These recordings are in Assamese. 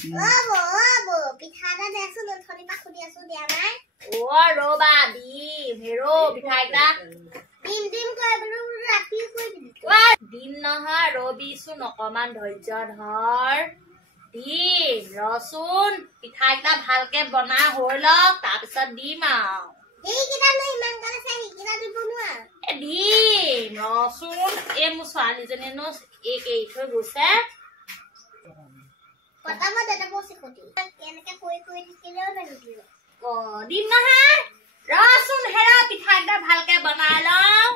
পিঠা এটা দেচোন নথনি পা খুদি আছো দিয়া নাই ৰবা দিম হেৰো পিঠা এটা দিম কই বলো ৰাতি কই দিবি দিম নহয় ৰবিছো নকমান ধৈৰ্য ধৰ দিম ৰচোন পিঠা এটা ভালকে বনা হৈ লওক তাৰপিছত দিম আৰু এই কিটা লৈ ইমান কালে চাই কিটা দিব নোৱা দিম ৰচোন এই মোৰ ছোৱালীজনীনো এই থৈ গৈছে পতাবা দাদা বসে কটি কেনেকে কই থাকিলেও নাগিলো দিম নহয় ৰচোন হেৰা পিঠা এটা ভালকে বনাই লওঁ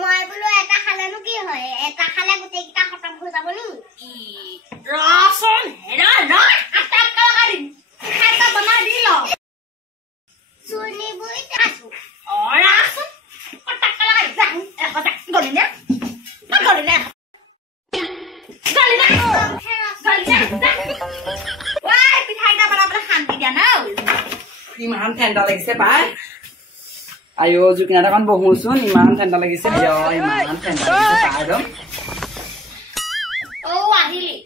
মই বলো এটা খালেনো কি হয় এটা খালে গোটেই কিটা খতম হৈ যাব নি ৰচোন হেৰা আটাকা লগাই দিম পিঠা এটা বনাই দি ল চুনি বই আছো ৰচোন আটাকা লগাই যাম এটা গলি নে ইমান ঠাণ্ডা লাগিছে পাই আইও জুকিনাটা অকণ বহোচোন ইমান ঠাণ্ডা লাগিছে ইমান ঠাণ্ডা লাগিছে পাই একদম আহিলি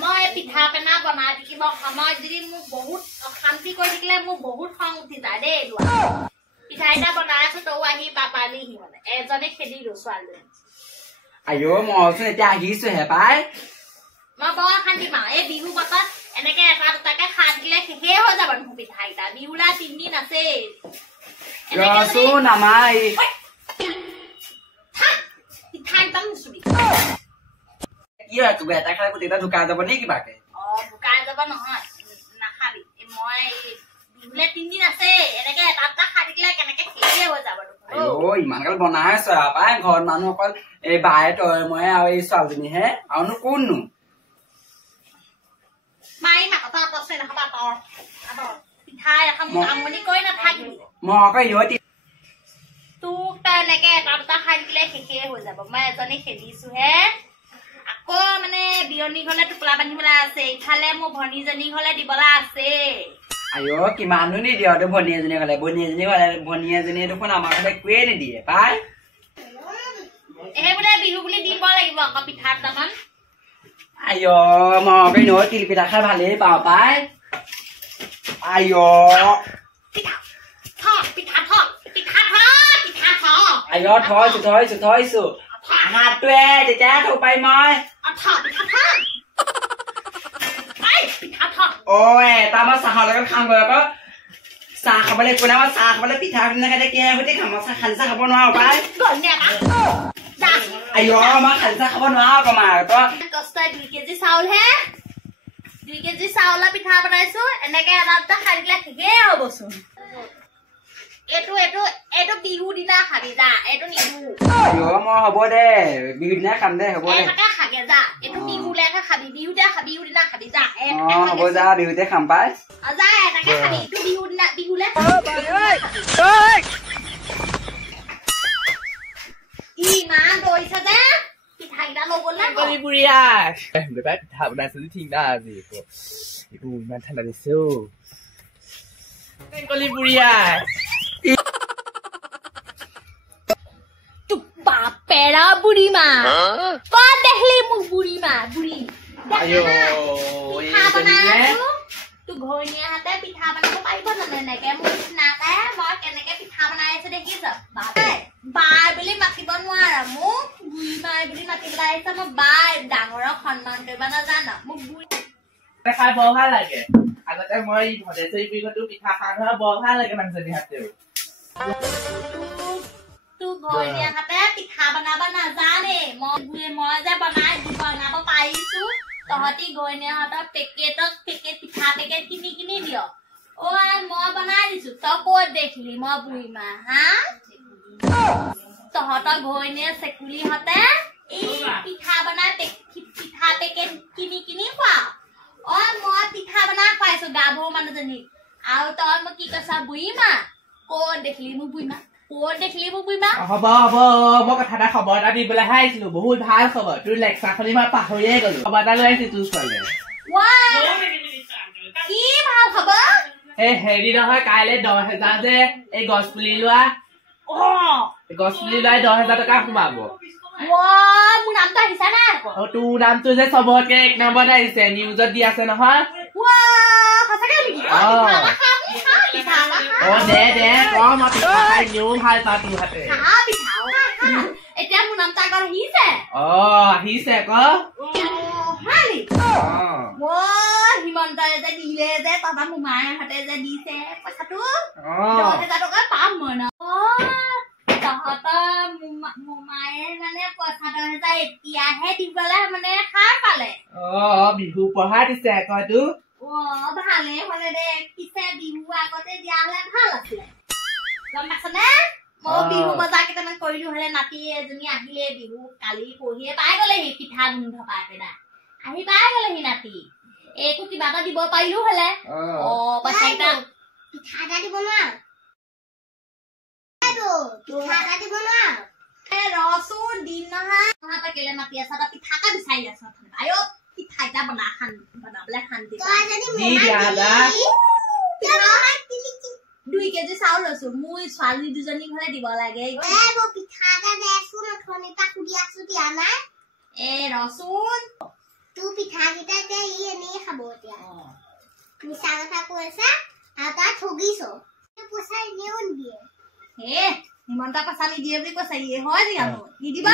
মই পিঠা পেনা বনাই থাকিব সময় যদি মোক বহুত অশান্তি কৰি থাকিলে মোক বহুত খং উঠি যায় দেই পিঠা এটা বনাই আছো তৌ আহি পাপালিহি মানে এজনে খেদিলো ছোৱালীজনী আইও মইচোন এতিয়া আহিছোহে পাই মই বৰ অশান্তি পাওঁ এই বিহু বতৰত এনেকে এটা দুটাকে খাই দিলে শেষে হৈ যাব দেখোন পিঠা কেইটা বিহুলা 3 দিন আছে ৰচোন আমাৰ পিঠা একদম নুচুবি কি হয় তুমি এটা খালে গোটেইটা ঢুকাই যাব নে কিবাকে ঢুকাই যাব নহয় নাখাবি মই বিহুলে 3 দিন আছে এনেকে এটা দুটা খাই দিলে কেনেকে শেষে হৈ যাব আইও ইমান গাল বনাই আছো পাই ঘৰত মানুহ অকল এই বায়ে তই মই আৰু এই ছোৱালীজনীহে আৰুনো কোননো মাই মাকটা আছে নাখাবা তৰ পিঠা এখন আমনি কৰি নাথাকিবি মই আকৌ ইহঁতি তোক তই এনেকে এটা দুটা খাই দিলে শেষে হৈ যাব মই এজনী খেদিছোহে আকৌ মানে বিয়নী ঘৰলে টোপোলা বান্ধিবলৈ আছে ইফালে মোৰ ভনীজনী ঘৰলে দিবলৈ আছে আইও কিমানো নিদিয় তো ভনী এজনী ঘৰলে ভনী এজনী দেখোন আমাৰ ঘৰলে একোৱে নিদিয়ে পাই এই বোলে বিহু বুলি দিব লাগিব আকৌ পিঠা দুটামান আইও মই আকৌ ইহঁত তিল পিঠা খাই ভালেই পাওঁ পাই আইও আইও থৈছো হাতটোৱে তেতিয়া থব পাৰিম মই এটা মই চাহৰ লগত খামগৈ আকৌ চাহ খাবলৈ একো নাই মই চাহ খাবলৈ পিঠা নাখাই কিহে সৈতে খাম মই খালি চাহ খাব নোৱাৰো পাই আইও মই খালি চাহ খাব নোৱাৰো আকৌ মা তই 2 কেজি চাউল হে 2 কেজি চাউলৰ পিঠা বনাইছো এনেকে এটা দুটা খাই দিলে ঠিকেই হ'বচোন এইটো বিহু দিনা খাবি যা এইটো নিদু আইও মই হ'ব দে বিহু দিনা খাম দে হ'ব দে এটাকে খাগে যা এইটো বিহুলৈকে খাবি বিহু দিনা খাবি যা হ'ব যা বিহুতে খাম পাই যা এটাকে খাবি এইটো বিহু দিনা বিহুলে ইমান দৈছে যে পিঠা কেইটা ল'বলৈ কলি বুঢ়িয়া বেটা পিঠা বনাইছে যে ঠিক না আজি ইমান ঠাণ্ডা দিছে কলি বুঢ়িয়া বাপেৰা বুঢ়ী মা কত দেখিলি মোক বুঢ়ী মা বুঢ়ী পিঠা বনাইছো তোৰ ঘৈণীয়ে হাতে পিঠা বনাব পাৰিব জানো এনেকে মোৰ নিচিনাকে মই কেনেকে পিঠা বনাই আছো দেখিছ বাই বুলি মাতিব নোৱাৰা মোক বুঢ়ী মাই বুলি মাতিবলৈ আহিছে মই বাই ডাঙৰক সন্মান কৰিব নাজানো মোক বুঢ়ী খাই বৰ ভাল লাগে আগতে মই ভদেশ্বৰী বিহুতো পিঠা খাই ধৰা বৰ ভাল লাগে মানুহজনী হাতেও তোৰ ঘৈণীয়ে হাতে পিঠা বনাব নাজানে মই যে বনাব পাৰিছো তহঁতি ঘৈণীয়ে হাতত পেকেট পিঠা পেকেট কিনি দিয় মই বনাই দিছো তই ক'ত দেখিলি মই বুঢ়ী মা হা তহঁতৰ ঘৈণীয়ে চেকুলিহঁতে এই পিঠা বনাই পিঠা পেকেট কিনি খোৱা মই পিঠা বনাই খুৱাইছো গাভৰু মানুহজনীক আৰু তই মোক কি কৈছা বুঢ়ী মা ক'ত দেখিলি মোক বুঢ়ী মা হ'ব মই কথা এটা খবৰ এটা দিবলৈহে আহিছিলো বহুত ভাল খবৰ তোৰ লেকচাৰ খনি মই পাহৰিয়ে গলো খবৰ এটা লৈ আহিছো তোৰ ছোৱালীয়ে কি ভাল খবৰ এই হেৰি নহয় কাইলৈ 10,000 যে এই গছ পুলি লোৱা 10,000 টকা সোমাব মোৰ নামটো আহিছে নাই আকৌ তোৰ নামটো যে চবতকে 1 নম্বৰত আহিছে নিউজত দি আছে নহয় সঁচাকে নেকি দে ক মই পিঠা খাই নিও ভাল পাওঁ তোৰ হাতে এতিয়া মোৰ নামটো আগত আহিছে আহিছে ক হিমন্তই যে দিলে যে তহঁতৰ মোমায়েৰ হাতে যে দিছে পইচাটো 10,000 টকা পাম মই ন তহঁতৰ মোমায়ে মানে পইচা 10,000 এতিয়াহে দিবলৈ মানে সাৰ পালে বিহু পঢ়া দিছে আকৌ তোৰ ভালে হলে দে পিছে বিহু আগতে দিয়া হলে ভাল আছিলে গম পাইছনে মই বিহু বজাৰ কেইটামান কৰিলো হলে নাতি এজনী আহিলে বিহু কালি পঢ়িয়ে পাই গলেহি পিঠা গোন্ধ পাই পেলাই আহি পাই গলেহি নাতি একো কিবা এটা দিব পাৰিলো হলে পইচা এটা পিঠা এটা দিব নোৱাৰ ৰচোন দিন নহয় কেলে মাতি আছা তই পিঠা এটা বিচাৰি আছ আয়ো পিঠা এটা বনাবলৈ শান্তি 2 কেজি চাউল লৈছো মোৰ ছোৱালী দুজনী ঘৰে দিব লাগে পিঠা এটা দেচোন অথনিটা সুধি আছো দিয়া নাই ৰচোন তোৰ পিঠা কেইটা এতিয়া ই এনেই খাব এতিয়া মিছা কথা কৈছে আৰু তাই ঠগিছ পইচা এনেও নিদিয়ে হিমন্ত পইচা নিদিয়ে বুলি কৈছে ইয়ে হয় দিয়া নিদিবা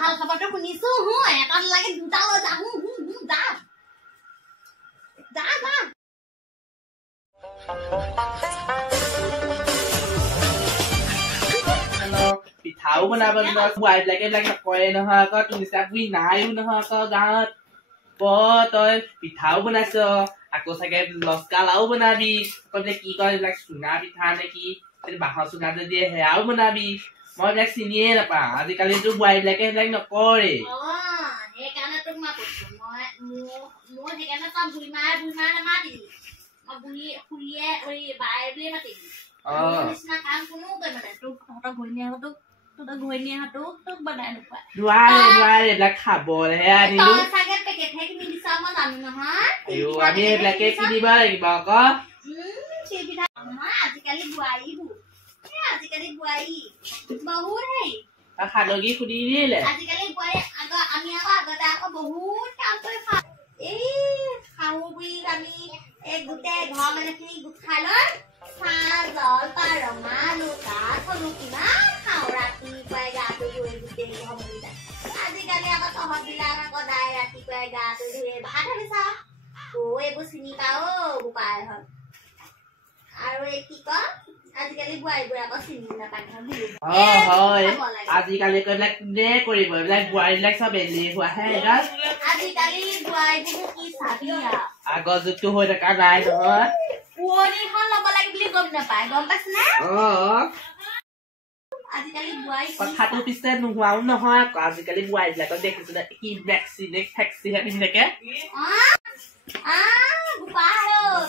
ভাল খবৰটো শুনিছো এটা নালাগে 2টা লৈ যা পিঠাও বনাব বোৱাৰীবিলাকে এইবিলাক নকৰে নহয় আকৌ তোৰ নিচিনা বুঢ়ী নাইও নহয় আকৌ গাঁৱত তই পিঠাও বনাইছ আকৌ চাগে লচকালাও বনাবি আকৌ বোলে কি কয় এইবিলাক চুঙা পিঠা নে কি বাঁহৰ চুঙা যে দিয়ে সেয়াও বনাবি মই এইবিলাক চিনিয়ে নাপাওঁ আজিকালিতো বোৱাৰীবিলাকে এইবিলাক নকৰে সেইকাৰণে তোক মই কৈছো মোৰ সেইকাৰণে তই বুঢ়ী মায়ে নামাতিবি মই বুঢ়ী খুৰীয়ে বাই বুলিয়ে মাতিবি নিচিনা কাম কোনো কৰিব মানে তোক তহঁতৰ ঘৈণীয়েহঁতোক তোক বনাই নোপোৱা নোৱাৰে এইবিলাক খাবলেহে আনিলো চাগে পেকেটহে কিনি দিছা মই জানো নহয় আমি এইবিলাকে কিনিব লাগিব আকৌ আজিকালি বোৱাৰী বহুত হেৰি খালগী সুধি দিলে আজিকালি বোৱাৰী আমি আগতে বহুত কাম কৰি খাওঁ শাহু বুঢ়ীক আমি গোটেই ঘৰ মানুহখিনি গোট খাই লৈ চাহ জলপান ৰঙা লুকা থলো কিমান খাওঁ ৰাতিপুৱাই গাটো ধুই গোটেই ঘৰ মহিলা আজিকালি আকৌ তহঁতবিলাক আকৌ দাই ৰাতিপুৱাই গাটো ধুই ভাত আহিছা এইবোৰ চিনি পাও বোপাই হ'ল আৰু এই কি কয় আজিকালি বোৱাৰীবোৰ আকৌ চিনি নাপায় আজিকালি এইবিলাক কোনে কৰিব এইবিলাক বোৱাৰীবিলাক চব এলেহুৱাহে আজিকালি বোৱাৰীবোৰ কি চাবি আগৰ যুগটো হৈ থকা নাই নহয় পুৰণিখন ল'ব লাগে বুলি গম নাপায় গম পাইছনে আজিকালি বোৱাৰী কথাটো পিছে নোহোৱাও নহয় আকৌ আজিকালি বোৱাৰীবিলাকক দেখিছো কি ভেকচিনে পিন্ধি থাকে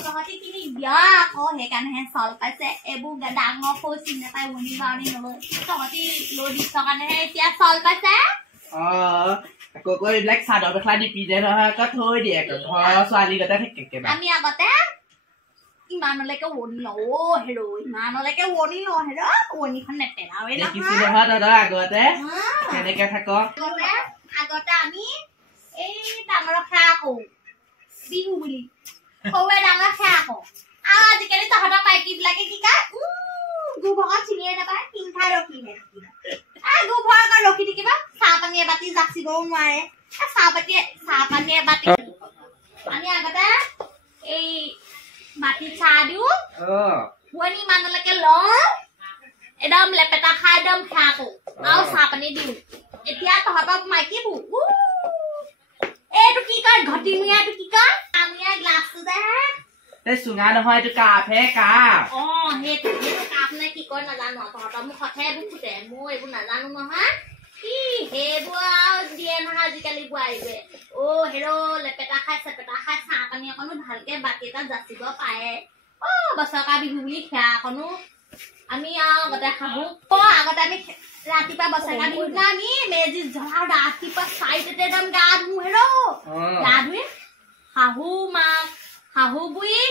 তহঁতি কিনি দিয়া আকৌ সেইকাৰণেহে চল পাইছে এইবোৰ ডাঙৰ সৰু চিনি নাপায় উৰণি বাৰণি নলয় তহঁতি লৈ দিছ কাৰণেহে এতিয়া চল পাইছে আকৌ এইবিলাক চাদৰ মেখেলা নিপিন্ধে নহয় আকৌ থৈ দিয়ে আকৌ ঘৰৰ ছোৱালী গতে থাকে আমি আগতে ইমানলৈকে উৰণি লওঁ ইমানলৈকে উৰণি লওঁ উৰণিখন নেপেলাওৱে দেখিছো নহয় দাদা আগতে কেনেকে থাক আগতে আমি এই ডাঙৰ সেৱা কৰো বিহু বুলি সৰুৱে ডাঙৰ সেৱা কৰো আৰু আজিকালি তহঁতৰ মাইকী বিলাকে কি কয় গোভৰত চিনিয়ে নাপায় কিংখাই ৰখিহে গোভৰ আগত ৰখি থাকিবা চাহ পানী এবাতি যাচিবও নোৱাৰে চাহ পানী এবাতি আমি আগতে এই মাটিত চাহ দিও পুৰণি মানুহলৈকে লওঁ একদম লেপেটা খাই একদম সেৱা কৰো আৰু চাহ পানী দিও এতিয়া তহঁতৰ মাইকীবোৰ এইটো কি কয় ঘটিমীয়া এইটো কি কয় আমীয়া গ্লাছটো যে চুঙা নহয় এইটো কাপহে কাপ সেইটো কাপ নে কি কয় নাজানো তহঁতৰ মুখতহে এইবোৰ ফুটে মই এইবোৰ নাজানো নহয় কি সেইবোৰ আৰু দিয়ে নহয় আজিকালি বোৱাৰীবোৰে লেপেটা খাই চেপেটা খাই চাহ পানী অকণো ভালকে বাতি এটা যাচিব পাৰে বছৰকা বিহু বুলি সেৱা অকণো আমি আৰু আগতে শাহু আগতে আমি ৰাতিপুৱা বছৰকা বিহু দিনা আমি মেজি জ্বলাও ৰাতিপুৱা 4টাতে একদম গা ধুও গা ধুই শাহু বুঢ়ী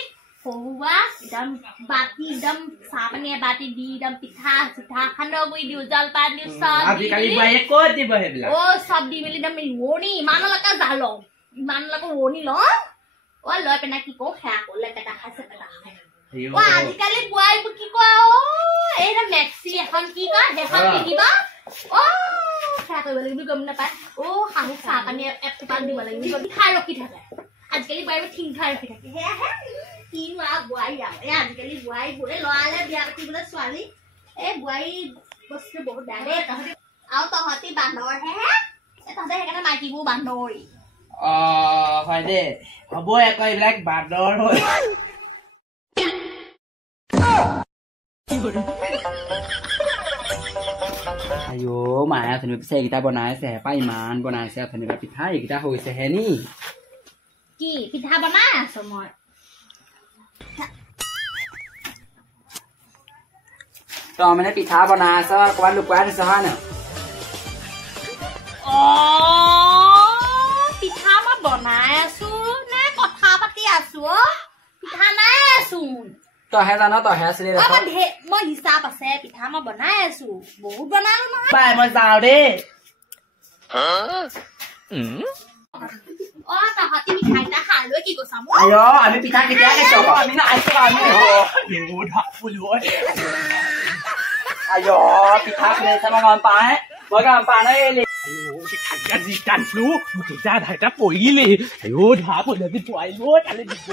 পহুৱা একদম বাতি একদম চাহ পানীয়ে বাতি দি একদম পিঠা চিঠা সান্দহগুৰি দিওঁ জলপান দিওঁ চব আজিকালি বোৱাৰীয়ে ক'ত দিব সেইবিলাক চব দি মেলি একদম ৰোৱনী ইমানলৈকে যা লওঁ ইমানলৈকে ৰোৱনী লওঁ লৈ পেলাই কি কওঁ সেয়া কৰিলে পেটা খাইছে পেটা খাই আজিকালি বোৱাৰীবোৰ কি কয় এই মেক্সি এখন কি কয় সেইখন পিন্ধিব সেয়া কৰিব লাগিব গম নাপায় শাহু চাহ পানী এটোপাল দিব লাগিব খাই ৰখি থাকে আজিকালি বোৱাৰীবোৰ ঠিং খাই ৰখি থাকে সেয়াহে কিনো আৰু বোৱাৰী আৰু আজিকালি বোৱাৰীবোৰে ল'ৰালে বিয়া পাতিবলৈ ছোৱালী এই বোৱাৰী বস্তু বহুত বেয়া দেই তহঁতি আৰু তহঁতি বান্দৰহে তহঁতে সেইকাৰণে মাইকীবোৰ বান্দৰী হয় দে হ'ব আকৌ এইবিলাক বান্দৰ হয় আইঅ মায়ে অথনি পিছে এইকেইটা বনাইছে পাই ইমান বনাইছে অথনি পিঠা এইকেইটা হৈছেহে নি কি পিঠা বনাই আছো মই তই মানে পিঠা বনাই আছ অকমান লুকুৱাই থৈছ হয় নাই পিঠা মই বনাই আছো নে কথা পাতি আছো পিঠা নাই আছো তইহে জান তইহে আছিলি মই হিচাপ আছে পিঠা মই বনাই আছো বহুত বনালো নহয় বাই মই যাওঁ দেই তহঁতি মিঠাই এটা খাই লৈ কি কৈছা মোক আইঅ আমি পিঠা কেতিয়া খাইছো আমি নাইছো আইঅ পিঠা খাইছে মই গম পাওঁ মই গম পাওঁ নহয় এই পিঠা যি কানলো গোটেই যা ধাইটা পৰিলে আইঅ ধা পৰিলে পোৱাই তালে দিব